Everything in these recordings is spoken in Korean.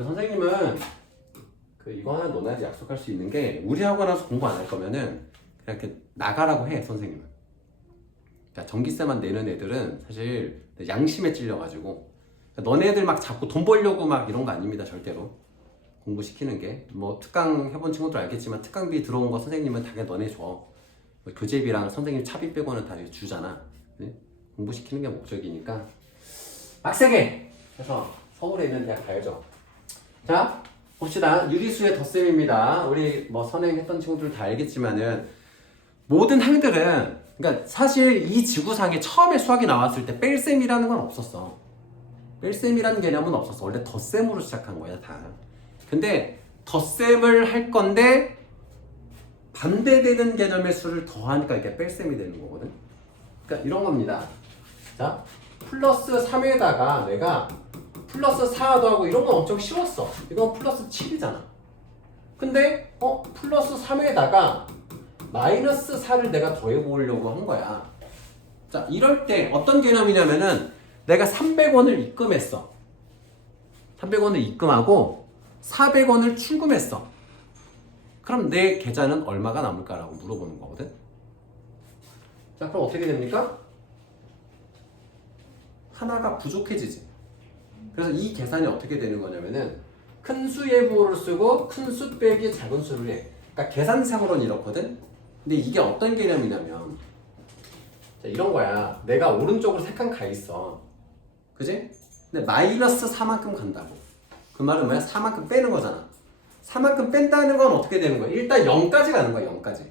그 선생님은 이거 하나 너네한테 약속할 수 있는 게 우리 하고 나서 공부 안 할 거면은 그냥 이렇게 나가라고 해 선생님은. 그러니까 전기세만 내는 애들은 사실 양심에 찔려가지고 너네들 막 자꾸 돈 벌려고 막 이런 거 아닙니다 절대로. 공부시키는 게 뭐 특강 해본 친구들 알겠지만 특강비 들어온 거 선생님은 당연히 너네 줘. 뭐 교재비랑 선생님 차비 빼고는 다 주잖아. 네? 공부시키는 게 목적이니까 빡세게 해서 서울에 있는 대학 가야죠. 자 봅시다. 유리수의 덧셈입니다. 우리 뭐 선행했던 친구들 다 알겠지만은 모든 항들은 그러니까 사실 이 지구상에 처음에 수학이 나왔을 때 뺄셈이라는 건 없었어. 뺄셈이라는 개념은 없었어. 원래 덧셈으로 시작한 거야 다. 근데 덧셈을 할 건데 반대되는 개념의 수를 더하니까 이게 뺄셈이 되는 거거든. 그러니까 이런 겁니다. 자, 플러스 3에다가 내가 플러스 4도 하고 이런 건 엄청 쉬웠어. 이건 플러스 7이잖아. 근데 플러스 3에다가 마이너스 4를 내가 더해보려고 한 거야. 자, 이럴 때 어떤 개념이냐면은 내가 300원을 입금했어. 300원을 입금하고 400원을 출금했어. 그럼 내 계좌는 얼마가 남을까라고 물어보는 거거든. 자, 그럼 어떻게 됩니까? 하나가 부족해지지. 그래서 이 계산이 어떻게 되는 거냐면은 큰 수의 부호를 쓰고 큰 수 빼기 작은 수를 해. 그러니까 계산상으로는 이렇거든. 근데 이게 어떤 개념이냐면 자, 이런 거야. 내가 오른쪽으로 3칸 가 있어. 그지? 근데 마이너스 4만큼 간다고. 그 말은 뭐야? 4만큼 빼는 거잖아. 4만큼 뺀다는 건 어떻게 되는 거야? 일단 0까지 가는 거야. 0까지.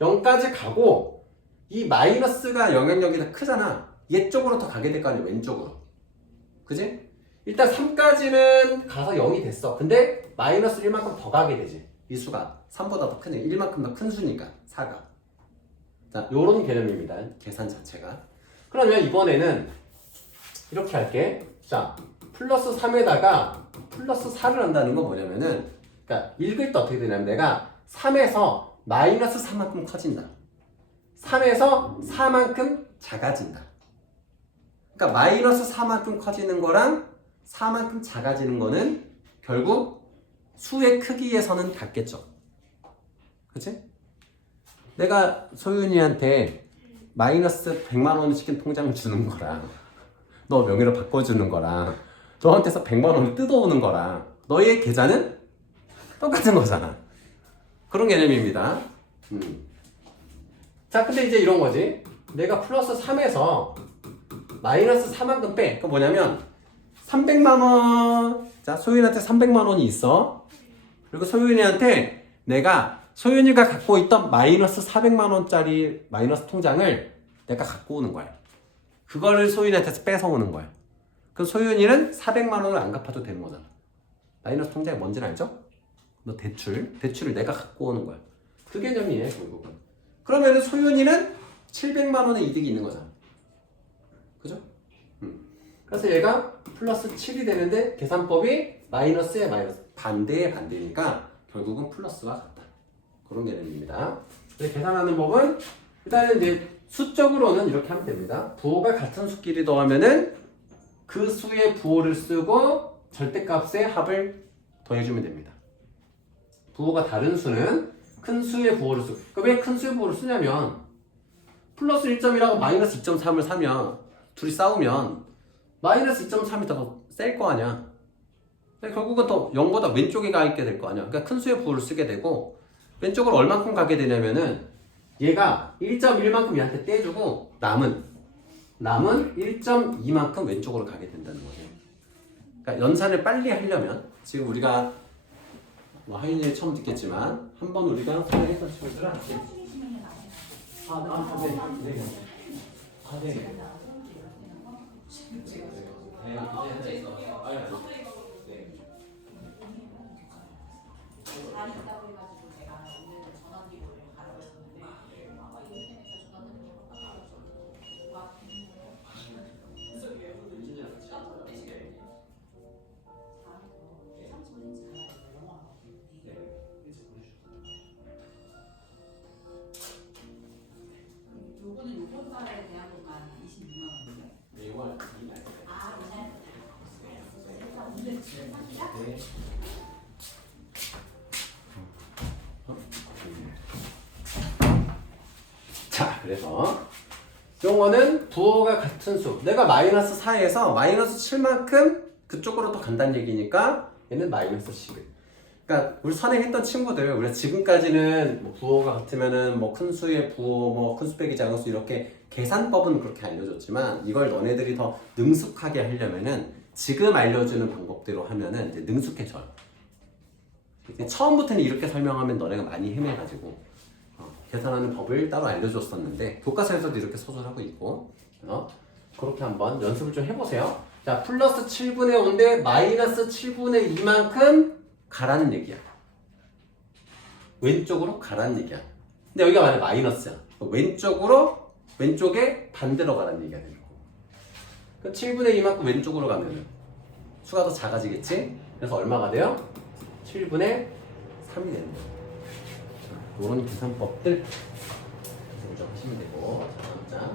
0까지 가고 이 마이너스가 영향력이 더 크잖아. 얘 쪽으로 더 가게 될 거 아니야. 왼쪽으로. 그지? 일단 3까지는 가서 0이 됐어. 근데 마이너스 1만큼 더 가게 되지. 이 수가 3보다 더 크네. 1만큼 더 큰 수니까 4가. 자, 요런 개념입니다. 계산 자체가. 그러면 이번에는 이렇게 할게. 자, 플러스 3에다가 플러스 4를 한다는 건 뭐냐면은 그러니까 읽을 때 어떻게 되냐면 내가 3에서 마이너스 4만큼 커진다. 3에서 4만큼 작아진다. 그러니까 마이너스 4만큼 커지는 거랑 4만큼 작아지는 거는 결국 수의 크기에서는 같겠죠. 그치? 내가 소윤이한테 마이너스 100만 원을 시킨 통장을 주는 거랑 너 명의로 바꿔주는 거랑 너한테서 100만 원을 뜯어오는 거랑 너의 계좌는 똑같은 거잖아. 그런 개념입니다. 자, 근데 이제 이런 거지. 내가 플러스 3에서 마이너스 4만큼 빼. 그 뭐냐면 300만 원. 자, 소윤이한테 300만 원이 있어. 그리고 소윤이한테 내가 소윤이가 갖고 있던 마이너스 400만 원짜리 마이너스 통장을 내가 갖고 오는 거야. 그거를 소윤이한테서 뺏어오는 거야. 그럼 소윤이는 400만 원을 안 갚아도 되는 거잖아. 마이너스 통장이 뭔지는 알죠? 너 대출을 내가 갖고 오는 거야. 그 개념이에요, 결국은. 그러면은 소윤이는 700만 원의 이득이 있는 거잖아. 그죠? 그래서 얘가 플러스 7이 되는데 계산법이 마이너스에 마이너스, 반대에 반대니까 결국은 플러스와 같다. 그런 개념입니다. 근데 계산하는 법은 일단은 이제 수적으로는 이렇게 하면 됩니다. 부호가 같은 수끼리 더하면은 그 수의 부호를 쓰고 절대값의 합을 더해주면 됩니다. 부호가 다른 수는 큰 수의 부호를 쓰고, 왜 큰 수의 부호를 쓰냐면 플러스 1점이라고 마이너스 2.3을 사면 둘이 싸우면 마이너스 2.3이 더 셀 거 아니야. 근데 결국은 더 0보다 왼쪽에 가 있게 될 거 아니야. 그러니까 큰 수의 부호를 쓰게 되고 왼쪽으로 얼만큼 가게 되냐면은 얘가 1.1만큼 얘한테 떼주고 남은 1.2만큼 왼쪽으로 가게 된다는 거죠. 그러니까 연산을 빨리 하려면 지금 우리가 뭐 하윤이 처음 듣겠지만 한번 우리가 선행했던 친구들은 네. 요거는 요번 달에 대한 것만 26만 원이에요? 이거 아, 이날? 문제 네. 자, 그래서 요거는 부호가 같은 수. 내가 마이너스 4에서 마이너스 7만큼 그쪽으로 더 간다는 얘기니까 얘는 마이너스 11. 그러니까 우리 선행했던 친구들, 우리가 지금까지는 뭐 부호가 같으면은 뭐 큰 수의 부호, 뭐 큰 수 빼기 작은 수 이렇게 계산법은 그렇게 알려줬지만 이걸 너네들이 더 능숙하게 하려면은 지금 알려주는 방법대로 하면은 이제 능숙해져요. 처음부터는 이렇게 설명하면 너네가 많이 헤매가지고 계산하는 법을 따로 알려줬었는데 교과서에서도 이렇게 소설하고 있고 그렇게 한번 연습을 좀 해보세요. 자, 플러스 7분의 5인데 마이너스 7분의 2만큼 가라는 얘기야. 왼쪽으로 가라는 얘기야. 근데 여기가 만약 마이너스야. 왼쪽에 반대로 가라는 얘기가 되는 거고. 그럼 7분의 2만큼 왼쪽으로 가면은 수가 더 작아지겠지? 그래서 얼마가 돼요? 7분의 3이 되는 거예요. 이런 계산법들 하시면 되고. 자,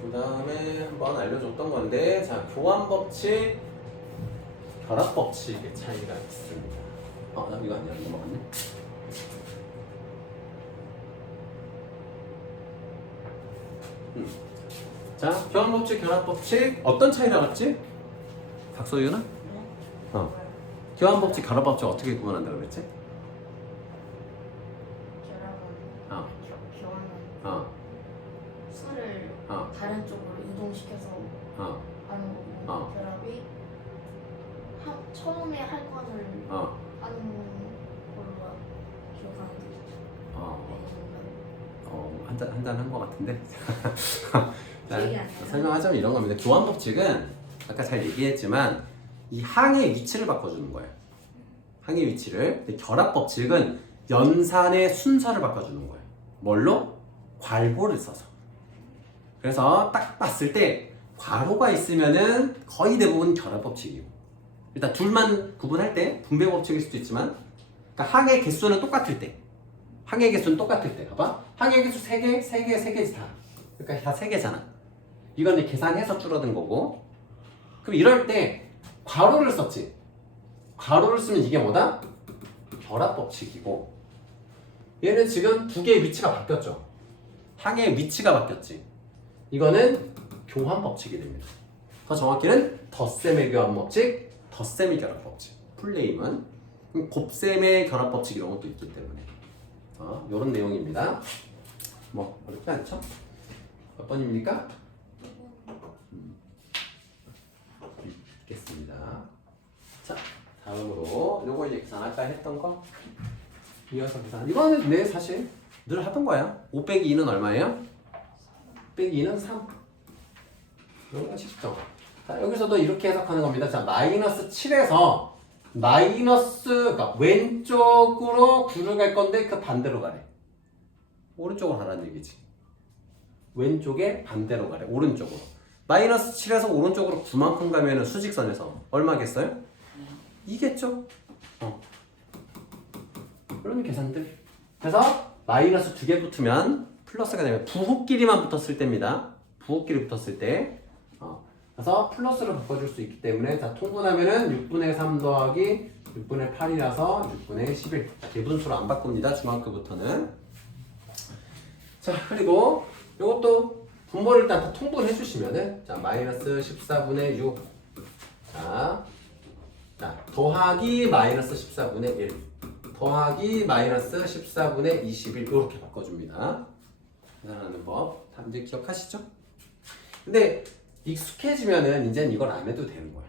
그 다음에 한번 알려줬던 건데, 자, 교환법칙, 결합법칙의 차이가 있습니다. 나 이거 아니야, 이거 먹었네. 자, 교환법칙, 결합법칙 어떤 차이라고 했지? 박소윤은? 교환법칙, 결합법칙 어떻게 구분한다고 그랬지? 결합은 교환은 수를 다른 쪽으로 이동시켜서 하는 거고 결합이 처음에 할 것을 하는 걸로 기억하는데 한잔한 것 같은데. 기억이 안 나요. 설명하자면 이런 겁니다. 교환법칙은 아까 잘 얘기했지만 이 항의 위치를 바꿔주는 거예요. 항의 위치를. 근데 결합법칙은 연산의 순서를 바꿔주는 거예요. 뭘로? 괄호를 써서. 그래서 딱 봤을 때 괄호가 있으면은 거의 대부분 결합법칙이고, 일단 둘만 구분할 때 분배법칙일 수도 있지만, 그러니까 항의 개수는 똑같을 때, 봐봐. 항의 개수 3개지 다. 그러니까 다 3개잖아. 이건 이제 계산해서 줄어든 거고. 그럼 이럴 때 괄호를 썼지. 괄호를 쓰면 이게 뭐다? 결합법칙이고, 얘는 지금 두 개의 위치가 바뀌었죠. 항의 위치가 바뀌었지. 이거는 교환법칙이 됩니다. 더 정확히는 덧셈의 교환법칙, 덧셈의 결합법칙. 풀네임은 곱셈의 결합법칙 이런 것도 있기 때문에 이런 내용입니다. 뭐 어렵지 않죠? 몇 번입니까? 있겠습니다. 자, 다음으로 요거 이제 계산 아까 했던 거 이어서 계산. 이거는 네 사실 늘 하던 거야. 5 빼기 2는 얼마예요? 5 빼기 2는 3. 이런 거 쉽죠? 자, 여기서도 이렇게 해석하는 겁니다. 자, 마이너스 7에서 그러니까 왼쪽으로 9를 갈 건데 그 반대로 가래. 오른쪽으로 가라는 얘기지. 왼쪽에 반대로 가래. 오른쪽으로. 마이너스 7에서 오른쪽으로 9만큼 가면은 수직선에서 얼마겠어요? 2겠죠? 이런 계산들. 그래서 마이너스 2개 붙으면 플러스가 되면 부호끼리만 붙었을 때입니다. 부호끼리 붙었을 때. 그래서 플러스로 바꿔줄 수 있기 때문에 자, 통분하면은 6분의 3 더하기 6분의 8이라서 6분의 11. 대분수로 안 바꿉니다. 중학교부터는. 자, 그리고 이것도 분모를 일단 다 통분해 주시면은 자, 마이너스 14분의 6. 자, 더하기 마이너스 14분의 1. 더하기 마이너스 14분의 21. 이렇게 바꿔줍니다. 계산하는 법. 다 이제 기억하시죠? 근데 익숙해지면은 이제는 이걸 안 해도 되는 거야.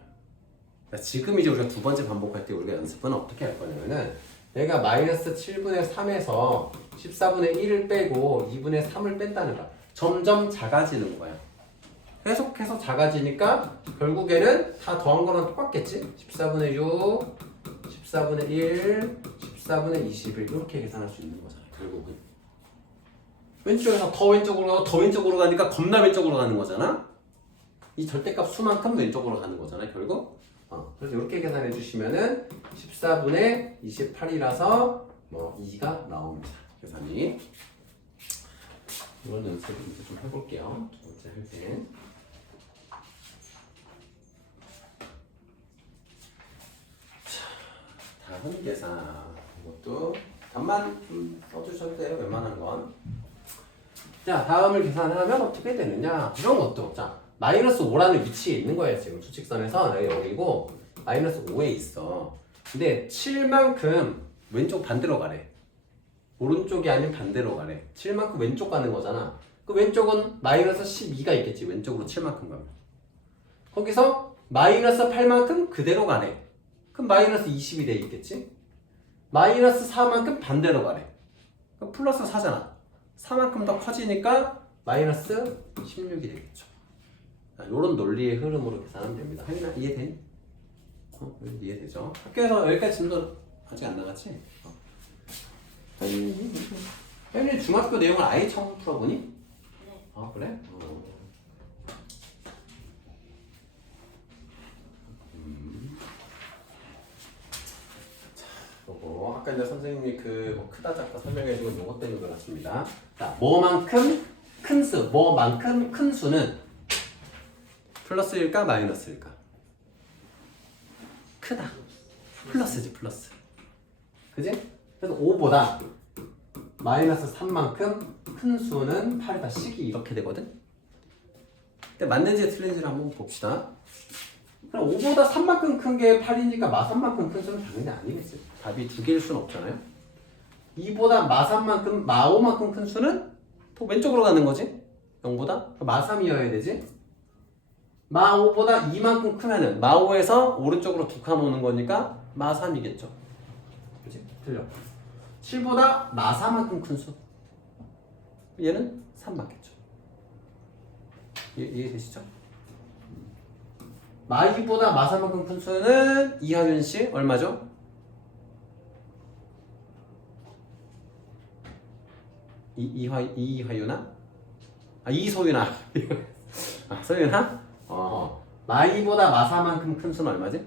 그러니까 지금 이제 우리가 두 번째 반복할 때 우리가 연습은 어떻게 할 거냐면은 내가 마이너스 7분의 3에서 14분의 1을 빼고 2분의 3을 뺀다는 거야. 점점 작아지는 거야. 계속해서 작아지니까 결국에는 다 더한 거랑 똑같겠지? 14분의 6, 14분의 1, 14분의 21 이렇게 계산할 수 있는 거잖아. 결국은 왼쪽에서 더 왼쪽으로 가니까 겁나 왼쪽으로 가는 거잖아. 이 절대값 수만큼 왼쪽으로 가는 거잖아, 결국. 그래서 이렇게 계산해 주시면은 14분의 28이라서 뭐 2가 나옵니다. 계산이. 이런 연습을 이제 좀 해볼게요. 두 번째 할 때. 자, 다음 계산. 이것도 답만 좀 써주셔도 돼요. 웬만한 건. 자, 다음을 계산하면 어떻게 되느냐? 이런 것도. 자, 마이너스 5라는 위치에 있는 거예요. 지금 수직선에서 여기 0이고 마이너스 5에 있어. 근데 7만큼 왼쪽 반대로 가래. 오른쪽이 아닌 반대로 가래. 7만큼 왼쪽 가는 거잖아. 그 왼쪽은 마이너스 12가 있겠지. 왼쪽으로 7만큼 가면. 거기서 마이너스 8만큼 그대로 가네. 그럼 마이너스 20이 돼 있겠지. 마이너스 4만큼 반대로 가래. 그럼 플러스 4잖아. 4만큼 더 커지니까 마이너스 16이 되겠죠. 이런 논리의 흐름으로 계산하면 됩니다. 하민아 이해되니? 이해되죠? 학교에서 여기까지 진도 아직 안 나갔지? 혜민이 중학교 내용을 아예 처음 풀어보니? 네. 아 그래? 자, 요거 아까 이제 선생님이 뭐 크다 작다 설명해주고 요것 때문에 그렇습니다. 자, 뭐만큼 큰 수, 뭐만큼 큰 수는 플러스일까 마이너스일까? 크다. 플러스지 플러스. 그지? 그래서 5보다 마이너스 3만큼 큰 수는 8이다. 식이 이렇게 되거든? 근데 맞는지 틀린지를 한번 봅시다. 그럼 5보다 3만큼 큰 게 8이니까 마3만큼 큰 수는 당연히 아니겠지. 답이 두 개일 수는 없잖아요. 2보다 마3만큼, 마5만큼 큰 수는 더 왼쪽으로 가는 거지. 0보다 마3이어야 되지. 마5보다 2만큼 크면은 마5에서 오른쪽으로 두 칸 오는 거니까 마3이겠죠. 그치? 틀려. 7보다 마4만큼 큰 수. 얘는 3 맞겠죠. 이해되시죠? 마2보다 마4만큼 큰 수는 이하윤 씨 얼마죠? 이하윤아? 이소윤아. 소윤아? 마2보다 마4만큼 큰 수는 얼마지?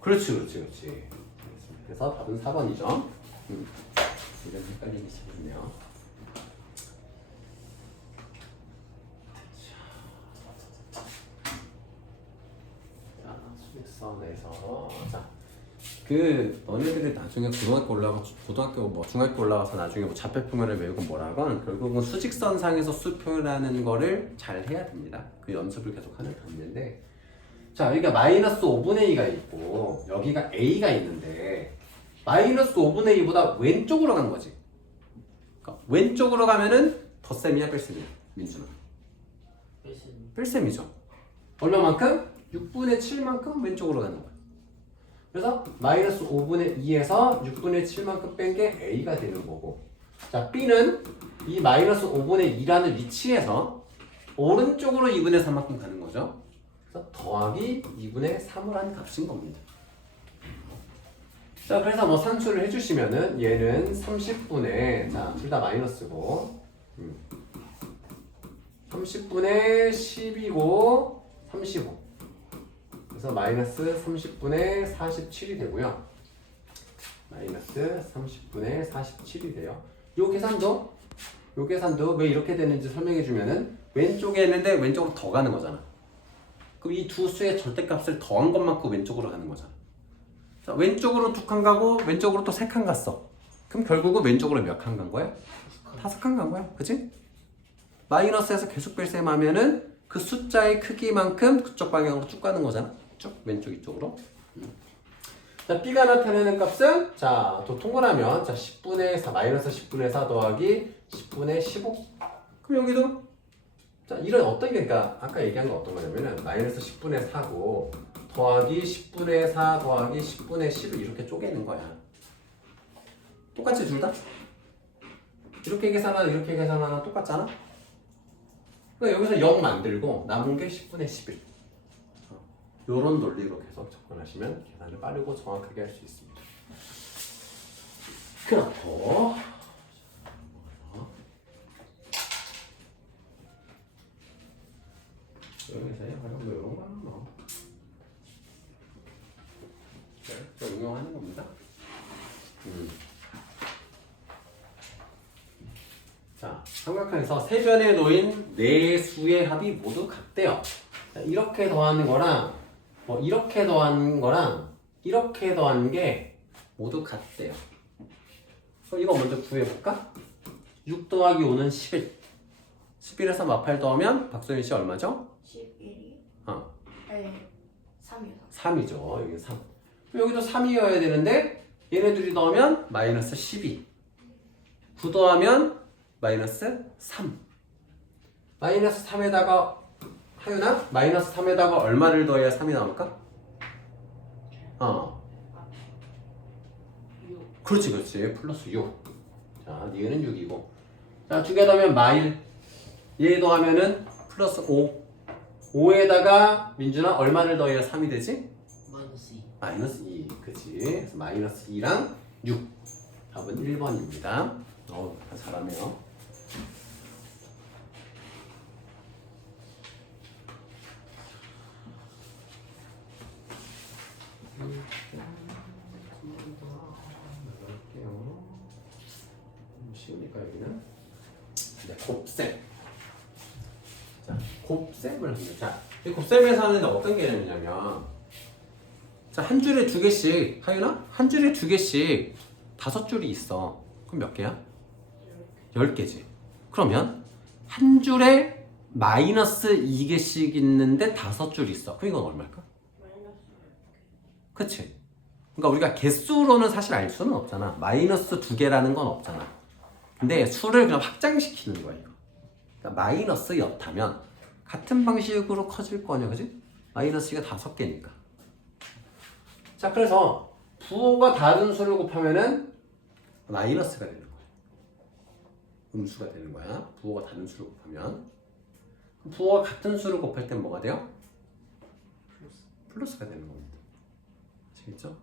그렇지. 그래서 답은 4번이죠. 이런 헷갈리기 시작했네요. 자, 수직선에서 너네들이 나중에 중학교 올라가서 나중에 좌표평면을 외우고 뭐라건 결국은 수직선 상에서 수 표현하는 거를 잘 해야 됩니다. 그 연습을 계속 하는 단계인데, 자, 여기가 마이너스 5분의 2가 있고 여기가 a가 있는데 마이너스 5분의 2보다 왼쪽으로 간 거지. 그러니까 왼쪽으로 가면은 덧셈이야 뺄셈이야 민준아? 뺄셈이죠. 얼마만큼? 6분의 7만큼 왼쪽으로 가는 거야. 그래서 마이너스 5분의 2에서 6분의 7만큼 뺀 게 a가 되는 거고, 자 b는 이 마이너스 5분의 2라는 위치에서 오른쪽으로 2분의 3만큼 가는 거죠. 그래서 더하기 2분의 3을 한 값인 겁니다. 자, 그래서 뭐 산수를 해주시면은 얘는 30분의, 자, 둘 다 마이너스고 30분의 10이고 35. 그래서 마이너스 30분의 47이 되고요. 마이너스 30분의 47이 돼요. 요 계산도 왜 이렇게 되는지 설명해 주면은 왼쪽에 있는데 왼쪽으로 더 가는 거잖아. 그럼 이 두 수의 절대값을 더한 것만큼 왼쪽으로 가는 거잖아. 자, 왼쪽으로 두 칸 가고 왼쪽으로 또 세 칸 갔어. 그럼 결국은 왼쪽으로 몇 칸 간 거야? 5칸 간 거야. 그치? 마이너스에서 계속 뺄셈하면은 그 숫자의 크기만큼 그쪽 방향으로 쭉 가는 거잖아. 쭉 왼쪽 이쪽으로. 자, b가 나타내는 값은 자, 또 통분하면 자, 10분의 4 마이너스 10분의 4 더하기 10분의 15. 그럼 여기도 자, 이런 어떤 게, 그러니까 아까 얘기한 거 어떤 거냐면은 마이너스 10분의 4고 더하기 10분의 4 더하기 10분의 10을 이렇게 쪼개는 거야. 똑같이 둘 다? 이렇게 계산하나 이렇게 계산하나 똑같잖아? 그러니까 여기서 0 만들고 남은 게 10분의 11. 이런 논리로 계속 접근하시면 계산을 빠르고 정확하게 할 수 있습니다. 그렇고 여기서의 활용도 이런 거는 뭐 좀 응용하는 겁니다. 자, 삼각형에서 세 변에 놓인 네 수의 합이 모두 같대요. 자, 이렇게 더하는 거랑 뭐 이렇게 더하는 거랑 이렇게 더하는 게 모두 같대요. 그럼 이거 먼저 구해볼까? 6 더하기 5는 11. 11에서 마팔 더하면 박소연 씨 얼마죠? 11이 어, 네 3이요. 3이죠. 여기 3. 여기도 3이어야 되는데 얘네 둘이 더하면 마이너스 12. 9 더하면 마이너스 3. 마이너스 3에다가 하윤아? 마이너스 3에다가 얼마를 더해야 3이 나올까? 그렇지 그렇지. 플러스 6. 자, 니은은 6이고. 자, 두 개 더하면 마일. 얘 더하면은 플러스 5. 5에다가 민준아 얼마를 더해야 3이 되지? 마이너스 2. 마이너스 2. 그치. 그래서 마이너스 2랑 6. 답은 1번입니다. 잘하네요. 쉬우니까 여기는 이제 곱셈. 자, 곱셈을 합니다. 자, 이 곱셈에서 하는데 어떤 개념이냐면, 자, 한 줄에 두 개씩 하윤아? 한 줄에 두 개씩 5줄이 있어. 그럼 몇 개야? 10개지. 그러면 한 줄에 마이너스 2개씩 있는데 5줄 있어. 그럼 이건 얼마일까? 그치? 그러니까 우리가 개수로는 사실 알 수는 없잖아. 마이너스 2개라는 건 없잖아. 근데 수를 그냥 확장시키는 거예요. 그러니까 마이너스 였다면 같은 방식으로 커질 거냐, 그지? 마이너스가 5개니까. 자, 그래서 부호가 다른 수를 곱하면은 마이너스가 되는 거야. 음수가 되는 거야. 부호가 다른 수를 곱하면. 부호가 같은 수를 곱할 땐 뭐가 돼요? 플러스가 되는 겁니다. 아시겠죠?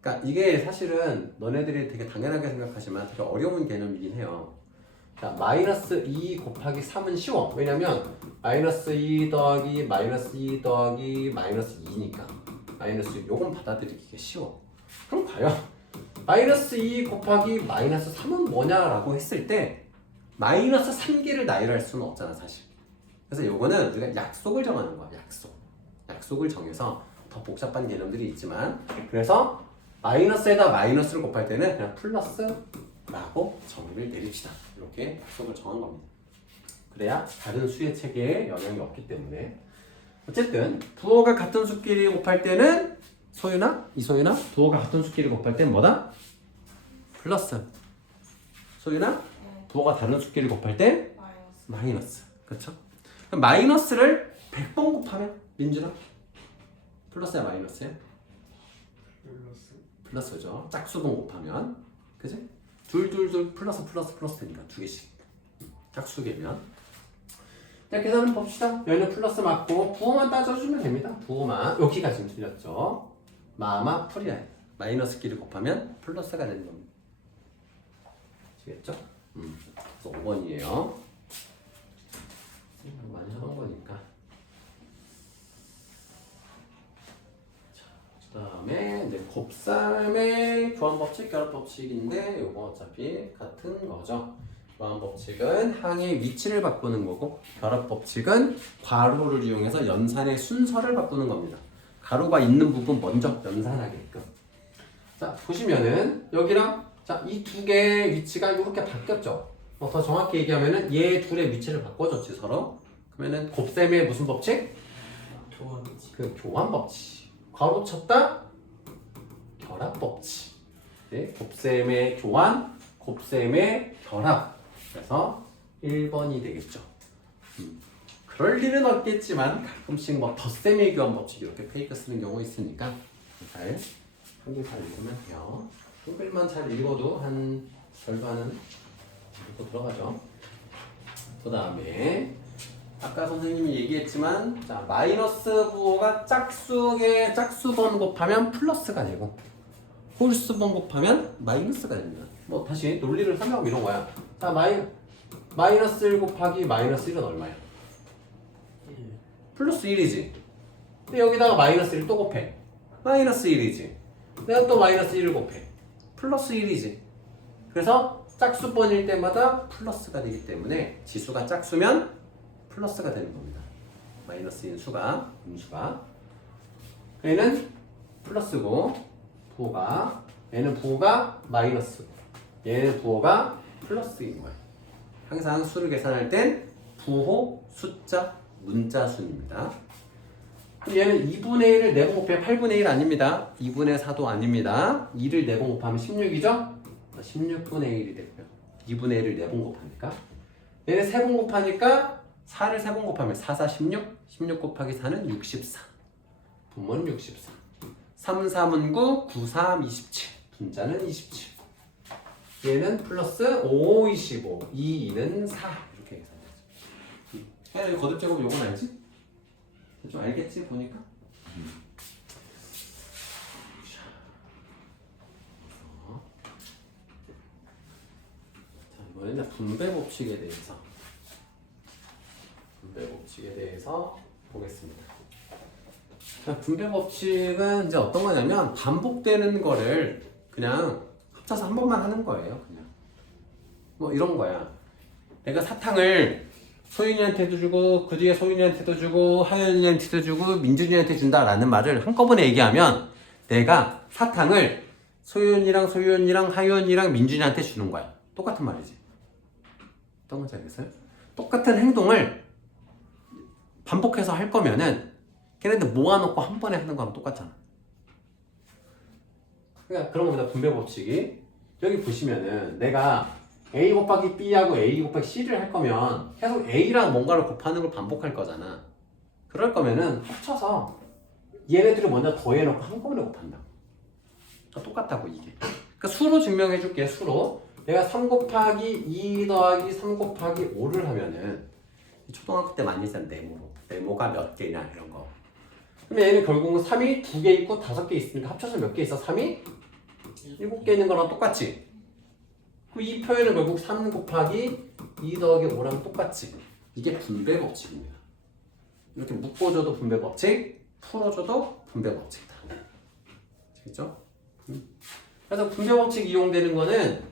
그러니까 이게 사실은 너네들이 되게 당연하게 생각하지만 되게 어려운 개념이긴 해요. 자, 마이너스 2 곱하기 3은 쉬워. 왜냐면 마이너스 2 더하기 마이너스 2 더하기 마이너스 2니까 마이너스 2 요건 받아들이기가 쉬워. 그럼 과연 마이너스 2 곱하기 마이너스 3은 뭐냐라고 했을 때 마이너스 3개를 나열할 수는 없잖아 사실. 그래서 요거는 우리가 약속을 정하는 거야. 약속을 정해서 더 복잡한 개념들이 있지만, 그래서 마이너스에다 마이너스를 곱할 때는 그냥 플러스라고 정의를 내립시다. 이렇게 약속을 정한 겁니다. 그래야 다른 수의 체계에 영향이 없기 때문에. 어쨌든 부호가 같은 수끼리 곱할 때는 이소윤아 부호가 같은 수끼리 곱할 때는 뭐다? 플러스. 소윤아 부호가 다른 수끼리 곱할 때 마이너스. 그쵸? 그럼 마이너스를 100번 곱하면 민준아 플러스야 마이너스야? 플러스죠. 짝수분 곱하면, 그지? 둘 플러스 되니까 두 개씩. 짝수개면. 자, 계산을 봅시다. 여기는 플러스 맞고 부호만 따져주면 됩니다. 부호만. 여기가 지금 틀렸죠. 마마 풀이야. 마이너스끼리 곱하면 플러스가 되는 겁니다. 아시겠죠? 그래서 5번이에요. 많이 하던 거니까. 그 다음에 이제 곱셈의 교환법칙, 결합법칙인데 요거 어차피 같은 거죠. 교환법칙은 항의 위치를 바꾸는 거고, 결합법칙은 괄호를 이용해서 연산의 순서를 바꾸는 겁니다. 가로가 있는 부분 먼저 연산하게끔. 자, 보시면은 여기랑 이 두 개의 위치가 이렇게 바뀌었죠. 더 정확히 얘기하면은 얘 둘의 위치를 바꿔줬지 서로. 그러면은 곱셈의 무슨 법칙? 그 교환법칙. 괄호 쳤다 결합법칙. 네, 곱셈의 교환, 곱셈의 결합. 그래서 1번이 되겠죠. 그럴 일은 없겠지만 가끔씩 뭐 덧셈의 교환법칙 이렇게 페이크 쓰는 경우 있으니까 한글 잘 읽으면 돼요. 한글만 잘 읽어도 한 절반은 읽고 들어가죠. 그 다음에 아까 선생님이 얘기했지만, 자, 마이너스 부호가 짝수번 곱하면 플러스가 되고 홀수번 곱하면 마이너스가 됩니다. 뭐 다시 논리를 설명하고 이런 거야. 자, 마이너스 1 곱하기 마이너스 1은 얼마야? 플러스 1이지. 근데 여기다가 마이너스 1 또 곱해. 마이너스 1이지. 내가 또 마이너스 1을 곱해. 플러스 1이지. 그래서 짝수번일 때마다 플러스가 되기 때문에 지수가 짝수면 플러스가 되는 겁니다. 마이너스인 수가, 음수가. 얘는 플러스고 부호가, 얘는 부호가 마이너스고 얘는 부호가 플러스인 거예요. 항상 수를 계산할 땐 부호, 숫자, 문자 순입니다. 얘는 2분의 1을 4번 곱하면 8분의 1 아닙니다. 2분의 4도 아닙니다. 2를 4번 곱하면 16이죠? 16분의 1이 되고요. 2분의 1을 4번 곱하니까. 얘는 3번 곱하니까 4를 3번 곱하면 4, 4, 16. 16 곱하기 4는 64. 분모는 64. 3, 3은 9, 9, 3, 27. 분자는 27. 얘는 플러스 5, 25. 2, 2는 4. 이렇게 계산되죠. 야, 거듭제곱 요건 알지? 좀 알겠지 보니까. 자, 이번에는 분배 법칙에 대해서 보겠습니다. 자, 분배 법칙은 이제 어떤 거냐면 반복되는 거를 그냥 합쳐서 한 번만 하는 거예요. 그냥 뭐 이런 거야. 내가 사탕을 소윤이한테도 주고 그 뒤에 소윤이한테도 주고 하연이한테도 주고 민준이한테 준다라는 말을 한꺼번에 얘기하면 내가 사탕을 소윤이랑 하연이랑 민준이한테 주는 거야. 똑같은 말이지. 어떤 건지 알겠어요? 똑같은 행동을 반복해서 할 거면은 걔네들 모아놓고 한 번에 하는 거랑 똑같잖아. 그러니까 그런 겁니다. 분배 법칙이. 여기 보시면은 내가 A 곱하기 B하고 A 곱하기 C를 할 거면 계속 A랑 뭔가를 곱하는 걸 반복할 거잖아. 그럴 거면은 합쳐서 얘네들을 먼저 더해놓고 한꺼번에 곱한다. 그러니까 똑같다고 이게. 그러니까 수로 증명해 줄게. 수로. 내가 3 곱하기 2 더하기 3 곱하기 5를 하면은 초등학교 때 많이 쓴 네모가 몇 개냐 이런 거. 그러면 얘는 결국은 3이 2개 있고 5개 있으니까 합쳐서 몇 개 있어? 3이 7개 있는 거랑 똑같지. 이 표현은 결국 3 곱하기 2 더하기 5랑 똑같지. 이게 분배 법칙입니다. 이렇게 묶어줘도 분배 법칙, 풀어줘도 분배 법칙이다. 아시겠죠? 그래서 분배 법칙 이용되는 거는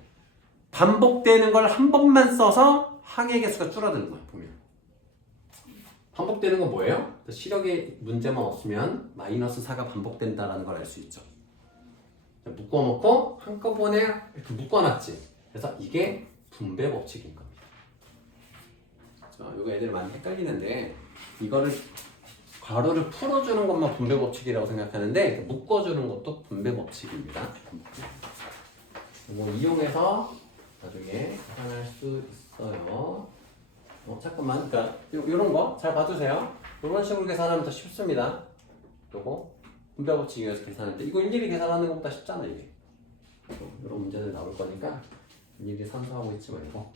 반복되는 걸 한 번만 써서 항의 개수가 줄어드는 거야. 보면 반복되는 건 뭐예요? 시력의 문제만 없으면 마이너스 4가 반복된다는 걸 알 수 있죠. 묶어놓고 한꺼번에 이렇게 묶어놨지. 그래서 이게 분배 법칙인 겁니다. 자, 이거 애들 많이 헷갈리는데 이거를 괄호를 풀어주는 것만 분배 법칙이라고 생각하는데 묶어주는 것도 분배 법칙입니다. 이거 이용해서 나중에 계산할 수 있어요. 잠깐만, 그러니까 이런 거 잘 봐주세요. 이런 식으로 계산하면 더 쉽습니다. 요거 분배 법칙 이용해서 계산할 때 이거 일일이 계산하는 것보다 쉽잖아 이게. 이런 문제들 나올 거니까 일일이 산수하고 있지 말고.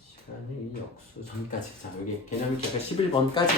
시간이 역수 전까지. 자, 여기 개념 입자가 11번까지